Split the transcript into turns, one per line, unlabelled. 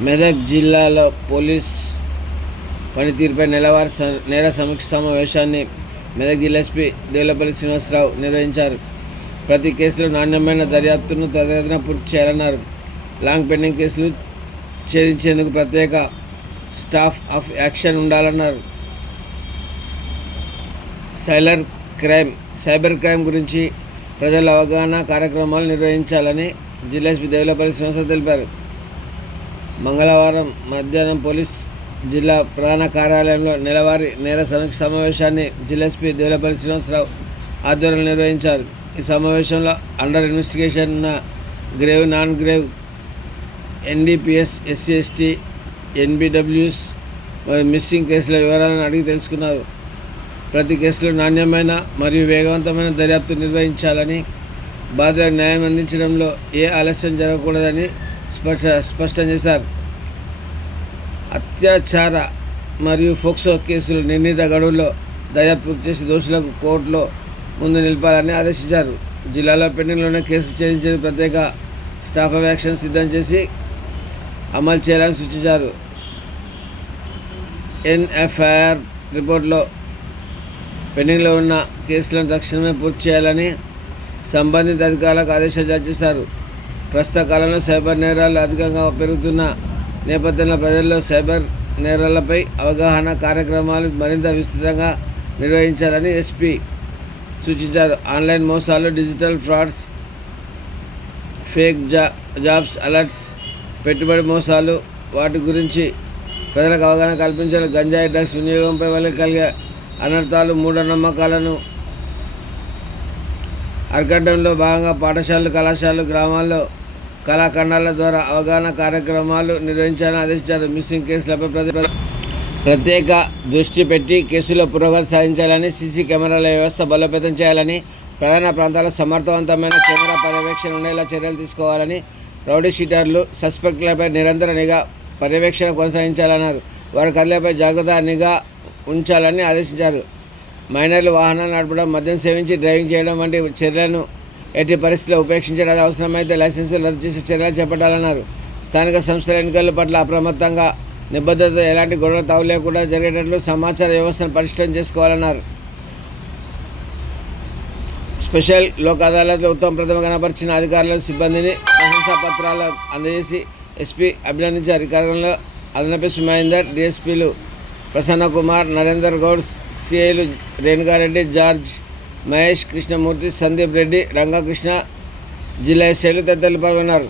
మెదక్ జిల్లాలో పోలీస్ పనితీరుపై నెలవారీ స- నేర సమీక్ష సమావేశాన్ని మెదక్ జిల్లా ఎస్పీ దేవులపల్లి శ్రీనివాసరావు నిర్వహించారు. ప్రతి కేసులో నాణ్యమైన దర్యాప్తును తదితర పూర్తి చేయాలన్నారు. లాంగ్ పెండింగ్ కేసులు ఛేదించేందుకు ప్రత్యేక స్టాఫ్ ఆఫ్ యాక్షన్ ఉండాలన్నారు. సైలర్ క్రైమ్ సైబర్ క్రైమ్ గురించి ప్రజల అవగాహన కార్యక్రమాలు నిర్వహించాలని జిల్లా ఎస్పీ దేవులపల్లి శ్రీనివాసరావు తెలిపారు. మంగళవారం మధ్యాహ్నం పోలీస్ జిల్లా ప్రధాన కార్యాలయంలో నెలవారీ నేర సమీక్ష సమావేశాన్ని జిల్లాస్పీ దేవులపల్లి శ్రీనివాసరావు ఆధ్వర్యంలో నిర్వహించారు. ఈ సమావేశంలో అండర్ ఇన్వెస్టిగేషన్ ఉన్న grave non grave NDPS SC ST NBWs మరియు మిస్సింగ్ కేసుల వివరాలను అడిగి తెలుసుకున్నారు. ప్రతి కేసులో నాణ్యమైన మరియు వేగవంతమైన దర్యాప్తు నిర్వహించాలని బాధితులకు న్యాయం అందించడంలో ఏ ఆలస్యం జరగకూడదని స్పష్ట స్పష్టం చేశారు. అత్యాచార మరియు ఫోక్సో కేసులు నిర్ణీత గడువుల్లో దర్యాప్తు చేసి దోషులకు కోర్టులో ముందు నిలపాలని ఆదేశించారు. జిల్లాలో పెండింగ్లోనే కేసులు ఛేదించేందుకు ప్రత్యేక స్టాఫ్ ఆఫ్ యాక్షన్ సిద్ధం చేసి అమలు చేయాలని సూచించారు. ఎన్ఎఫ్ఐఆర్ రిపోర్ట్లో పెండింగ్లో ఉన్న కేసులను తక్షణమే పూర్తి చేయాలని సంబంధిత అధికారులకు ఆదేశాలు జారీ చేశారు. ప్రస్తుత కాలంలో సైబర్ నేరాలు అధికంగా పెరుగుతున్న నేపథ్యంలో ప్రజల్లో సైబర్ నేరాలపై అవగాహన కార్యక్రమాలు మరింత విస్తృతంగా నిర్వహించాలని ఎస్పీ సూచించారు. ఆన్లైన్ మోసాలు డిజిటల్ ఫ్రాడ్స్ ఫేక్ జా జాబ్స్ అలర్ట్స్ పెట్టుబడి మోసాలు వాటి గురించి ప్రజలకు అవగాహన కల్పించాలి. గంజాయి డ్రగ్స్ వినియోగంపై వల్ల కలిగే అనర్థాలు మూఢనమ్మకాలను అరకడంలో భాగంగా పాఠశాలలు కళాశాలలు గ్రామాల్లో కళాఖండాల ద్వారా అవగాహన కార్యక్రమాలు నిర్వహించాలని ఆదేశించారు. మిస్సింగ్ కేసులపై ప్రతి ప్రత్యేక దృష్టి పెట్టి కేసులో పురోగతి సాధించాలని సీసీ కెమెరాల వ్యవస్థ బలోపేతం చేయాలని ప్రధాన ప్రాంతాల్లో సమర్థవంతమైన కెమెరా పర్యవేక్షణ ఉండేలా చర్యలు తీసుకోవాలని రౌడీ షీటర్లు సస్పెక్టులపై నిరంతర నిఘా పర్యవేక్షణ కొనసాగించాలన్నారు. వారి కథలపై జాగ్రత్త నిఘా ఉంచాలని ఆదేశించారు. మైనర్లు వాహనాలు నడపడం మద్యం సేవించి డ్రైవింగ్ చేయడం వంటి చర్యలను ఎట్టి పరిస్థితుల్లో ఉపేక్షించడానికి అవసరమైతే లైసెన్సులు రద్దు చేసే చర్యలు చేపట్టాలన్నారు. స్థానిక సంస్థల ఎన్నికల పట్ల అప్రమత్తంగా నిబద్ధత ఎలాంటి గొడవ తావు లేకుండా జరిగేటట్లు సమాచార వ్యవస్థను పరిష్కారం చేసుకోవాలన్నారు. స్పెషల్ లోక్ అదాలత్లో ఉత్తమ ప్రథమ కనపరిచిన అధికారులు సిబ్బందిని ప్రశంసా పత్రాలు అందజేసి ఎస్పీ అభినందించారు ఈ కార్యక్రమంలో అదనపు మహేందర్ డిఎస్పీలు ప్రసన్న కుమార్ నరేందర్ గౌడ్ సిఐలు రేణుగారెడ్డి జార్జ్ మహేష్ కృష్ణమూర్తి సందీప్ రెడ్డి రంగకృష్ణ జిల్లా ఎస్ఐలు తదితరులు పాల్గొన్నారు.